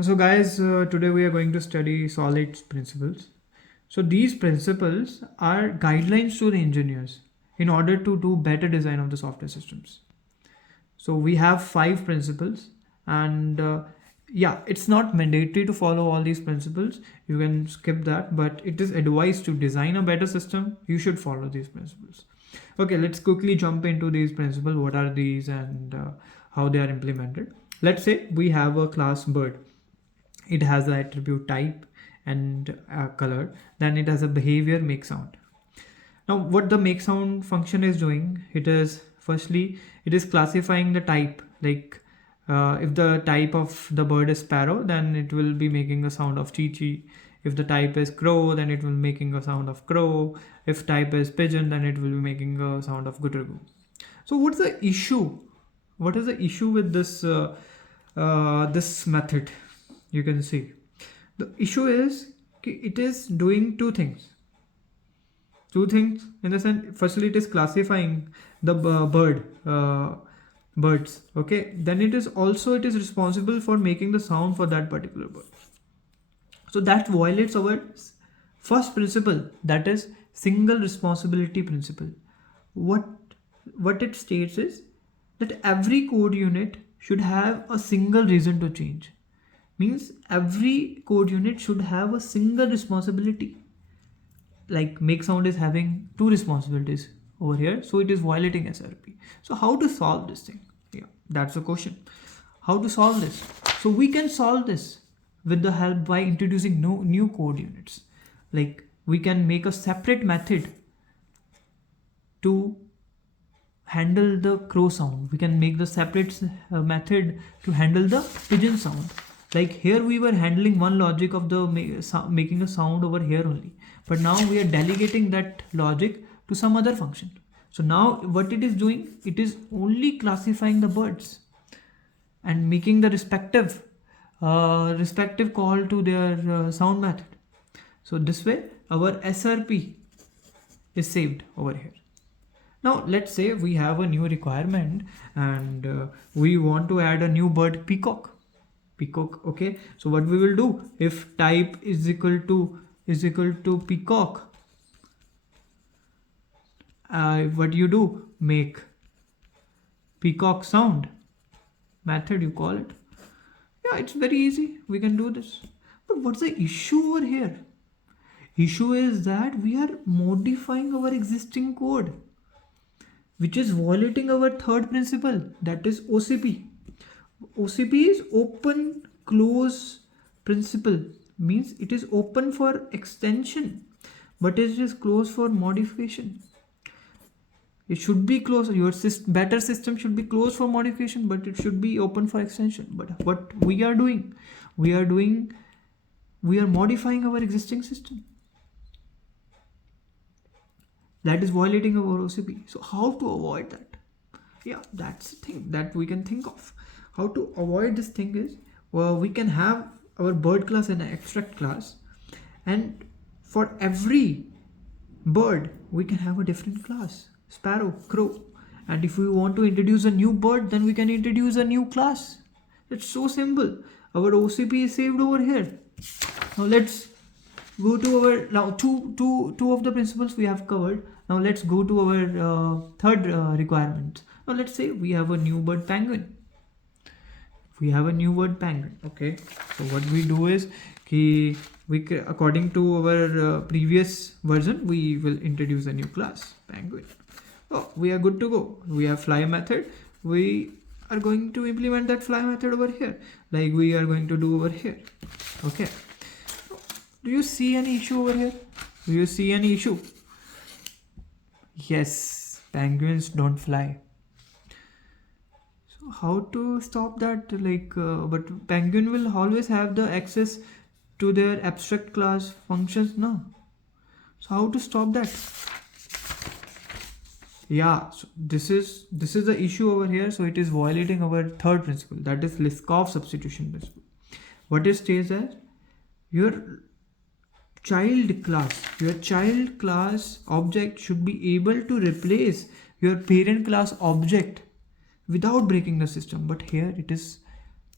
So guys, today we are going to study solids principles. So these principles are guidelines to the engineers in order to do better design of the software systems. So we have 5 principles, and yeah, it's not mandatory to follow all these principles. You can skip that, but it is advised to design a better system. You should follow these principles. Okay, let's quickly jump into these principles. What are these and how they are implemented? Let's say we have a class bird. It has the attribute type and color. Then it has a behavior make sound. Now what the make sound function is doing, it is firstly it is classifying the type, like if the type of the bird is sparrow, then it will be making a sound of chee chee. If the type is crow, then it will making a sound of crow. If type is pigeon, then it will be making a sound of guttergoo. So what's the issue? What is the issue with this method? You can see the issue is it is doing two things in the sense. Firstly, it is classifying the birds. Okay, then it is responsible for making the sound for that particular bird. So that violates our first principle, that is single responsibility principle. What it states is that every code unit should have a single reason to change. Means every code unit should have a single responsibility. Like make sound is having two responsibilities over here, so it is violating SRP. So how to solve this thing? Yeah, that's the question. How to solve this? So we can solve this with the help by introducing no new code units. Like we can make a separate method to handle the crow sound. We can make the separate method to handle the pigeon sound. Like here we were handling one logic of the making a sound over here only, but now we are delegating that logic to some other function. So now what it is doing, it is only classifying the birds and making the respective call to their sound method. So this way our SRP is saved over here. Now let's say we have a new requirement and we want to add a new bird, peacock. Okay, so what we will do, if type is equal to peacock, what you do, make peacock sound method, you call it. Yeah, it's very easy, we can do this. But what's the issue over here? Issue is that we are modifying our existing code, which is violating our third principle, that is OCP. OCP is open close principle, means it is open for extension, but it is closed for modification. It should be closed. Your better system should be closed for modification, but it should be open for extension. But what we are doing, we are modifying our existing system. That is violating our OCP. So how to avoid that? Yeah, that's the thing that we can think of. How to avoid this thing is, well, we can have our bird class and an abstract class, and for every bird we can have a different class, sparrow, crow. And if we want to introduce a new bird, then we can introduce a new class. It's so simple. Our OCP is saved over here. Now let's go to our, now two of the principles we have covered. Now let's go to our third requirement. Now let's say we have a new bird, penguin. We have a new word, penguin. Okay, so what we do is according to our previous version, we will introduce a new class, penguin. Oh, we are good to go. We have fly method. We are going to implement that fly method over here, like we are going to do over here. Okay, do you see any issue over here? Do you see any issue? Yes, penguins don't fly. So how to stop that? Like but penguin will always have the access to their abstract class functions, no? So how to stop that? Yeah, so this is the issue over here. So it is violating our third principle, that is Liskov substitution principle. What it states as, your child class object should be able to replace your parent class object without breaking the system. But here it is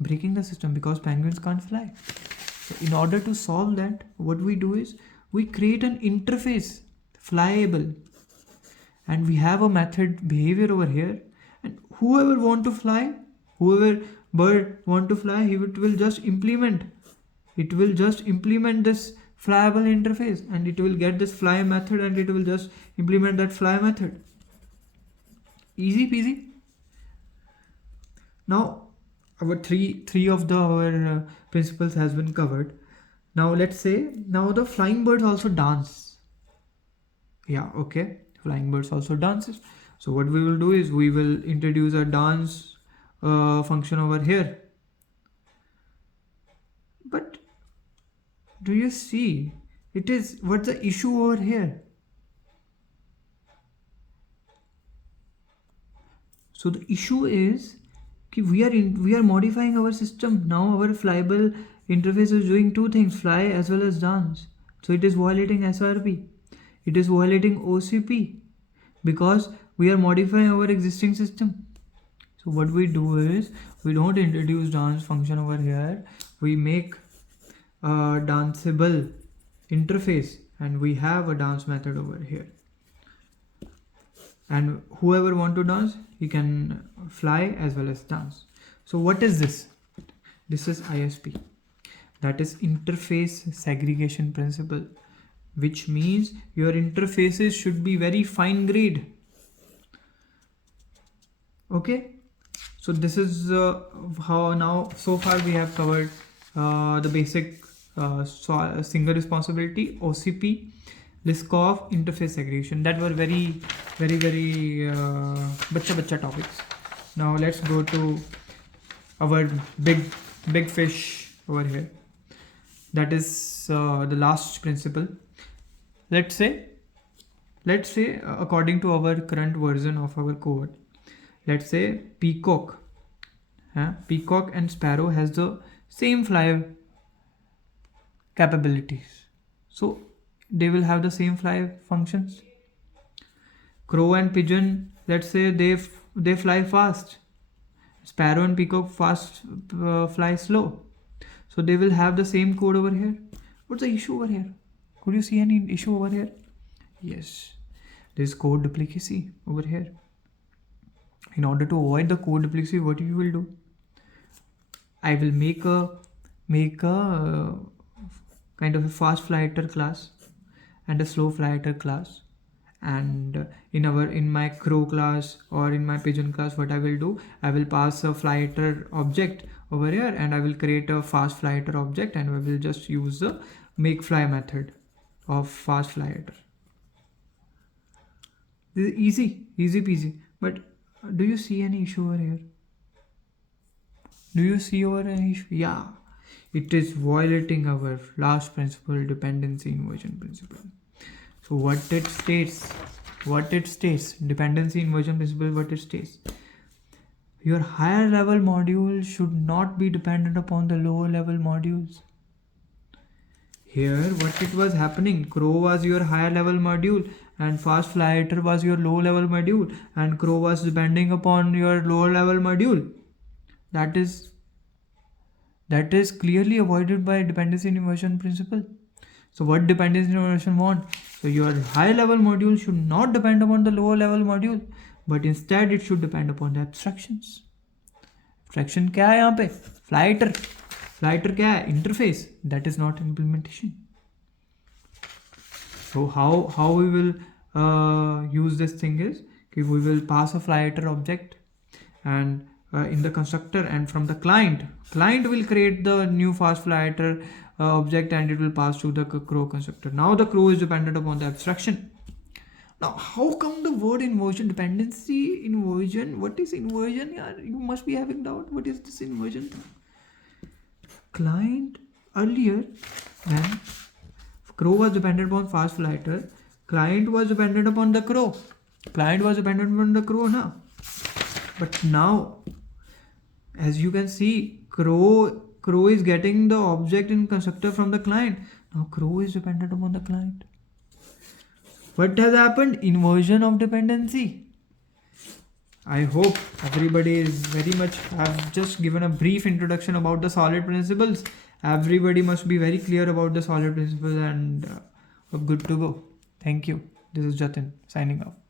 breaking the system because penguins can't fly. So in order to solve that, what we do is we create an interface, flyable, and we have a method behavior over here, and whoever want to fly, whoever bird want to fly, it will just implement this flyable interface, and it will get this fly method, and it will just implement that fly method. Easy peasy. Now our three of our principles has been covered. Now let's say now the flying birds also dance. Yeah, okay, flying birds also dances. So what we will do is we will introduce a dance function over here. But do you see what's the issue over here? So the issue is we are modifying our system. Now our flyable interface is doing two things, fly as well as dance. So it is violating SRP. It is violating OCP because we are modifying our existing system. So what we do is we don't introduce dance function over here. We make a danceable interface, and we have a dance method over here. And whoever want to dance, he can fly as well as dance. So what is this? This is ISP. That is interface segregation principle, which means your interfaces should be very fine grade. Okay, so this is how now so far we have covered the basic single responsibility, OCP, Liskov, interface segregation. That were very bacha topics. Now let's go to our big fish over here. That is the last principle. Let's say according to our current version of our code, let's say peacock and sparrow has the same fly capabilities, so they will have the same fly functions. Crow and pigeon, let's say they fly fast. Sparrow and peacock fly slow, so they will have the same code over here. What's the issue over here? Could you see any issue over here? Yes, there's code duplicacy over here. In order to avoid the code duplicacy, what you will do? I will make a kind of a fast flyter class and a slow flyter class, and in my crow class or in my pigeon class, what I will do, I will pass a flyter object over here, and I will create a fast flyter object, and we will just use the make fly method of fast flyter. This is easy peasy. But do you see any issue over here? Do you see over any issue? Yeah, it is violating our last principle, dependency inversion principle. So what it states, dependency inversion principle, what it states, your higher level module should not be dependent upon the lower level modules. Here what it was happening, crow was your higher level module and fast flyter was your low level module, and crow was depending upon your lower level module. That is clearly avoided by dependency inversion principle. So what dependency inversion want? So your high level module should not depend upon the lower level module, but instead it should depend upon the abstractions. Abstraction क्या है यहाँ पे? Flyter क्या है? Interface. That is not implementation. So how we will use this thing is we will pass a flyter object and in the constructor, and from the client will create the new fast flyter object, and it will pass to the crow constructor. Now the crow is dependent upon the abstraction. Now how come the word inversion, dependency inversion? What is inversion? Yeah, you must be having doubt. What is this inversion? Client earlier, when crow was dependent upon fast flyter, client was dependent upon the crow. Now. But now, as you can see, crow is getting the object in constructor from the client. Now crow is dependent upon the client. What has happened? Inversion of dependency. I hope everybody is very much have just given a brief introduction about the solid principles. Everybody must be very clear about the solid principles and good to go. Thank you. This is Jatin signing off.